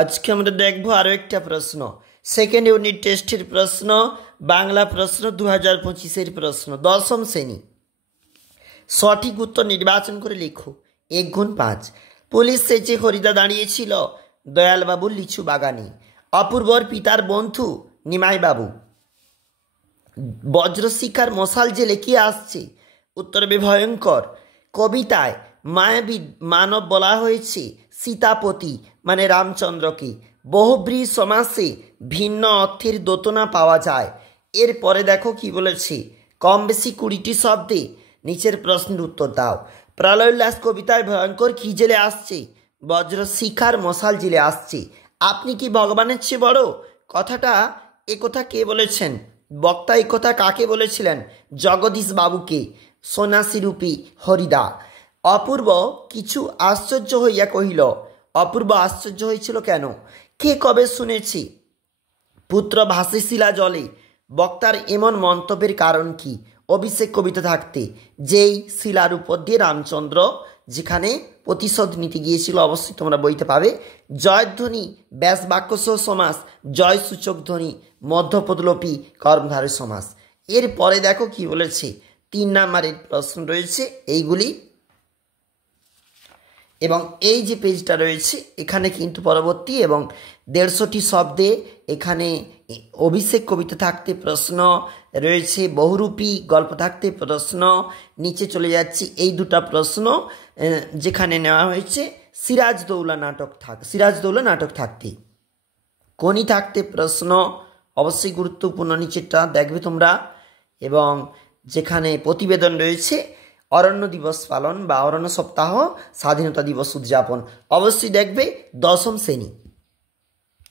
আজকে আমরা দেখব আরও একটা প্রশ্ন, সেকেন্ড ইউনিট টেস্টের প্রশ্ন, বাংলা প্রশ্ন 2025-এর প্রশ্ন, দশম শ্রেণী। সঠিক উত্তর নির্বাচন করে লেখো। 1 গুণ 5। পুলিশ সেচে হরিদা দাঁড়িয়েছিল দয়ালবাবুর লিচু বাগানে। অপূর্বর পিতার বন্ধু নিমাইবাবু। বজ্রশিখার মশাল জেলে কি আসছে? উত্তর হবে ভয়ঙ্কর। কবিতায় মায়াবী মানব বলা হয়েছে সীতাপতি মানে রামচন্দ্রকে। বহুব্রী সমাসে ভিন্ন অর্থের দোতনা পাওয়া যায়। এরপরে দেখো কি বলেছে, কম বেশি 20টি শব্দে নিচের প্রশ্নের উত্তর দাও। প্রলয়োল্লাস কবিতায় ভয়ঙ্কর কি জেলে আসছে? বজ্রশিখার মশাল জেলে আসছে। আপনি কি ভগবানের চেয়ে বড়? কথাটা একথা কে বলেছেন? বক্তা একথা কাকে বলেছিলেন? জগদীশ বাবুকে। সন্ন্যাসীরূপী হরিদা। অপূর্ব কিছু আশ্চর্য হইয়া কহিল। অপূর্ব আশ্চর্য হয়েছিল কেন? কে কবে শুনেছি পুত্র ভাসে শিলা জলে? বক্তার এমন মন্তব্যের কারণ কি? অভিষেক কবিতা থাকতে যেই শিলার উপর দিয়ে রামচন্দ্র যেখানে প্রতিশোধ নিতে গিয়েছিল, অবশ্যই তোমরা বইতে পাবে। জয়ধ্বনি ব্যাস বাক্যসহ সমাস, জয় সূচক ধ্বনি মধ্যপদলোপী কর্মধারয় সমাস। এরপরে দেখো কি বলেছে, 3 নম্বরের প্রশ্ন রয়েছে এইগুলি, এবং এই যে পেজটা রয়েছে এখানে কিন্তু পরবর্তী এবং 150টি শব্দে এখানে অভিষেক কবিতা থাকতে প্রশ্ন রয়েছে, বহুরূপী গল্প থাকতে প্রশ্ন। নিচে চলে যাচ্ছি, এই দুটা প্রশ্ন যেখানে নেওয়া হয়েছে সিরাজদৌল্লা নাটক থাকতে। কোনি থাকতে প্রশ্ন অবশ্যই গুরুত্বপূর্ণ, নিচেরটা দেখবে তোমরা। এবং যেখানে প্রতিবেদন রয়েছে অরণ্য দিবস পালন বা অরণ্য সপ্তাহ, স্বাধীনতা দিবস উদযাপন, অবশ্যই দেখবে দশম শ্রেণী।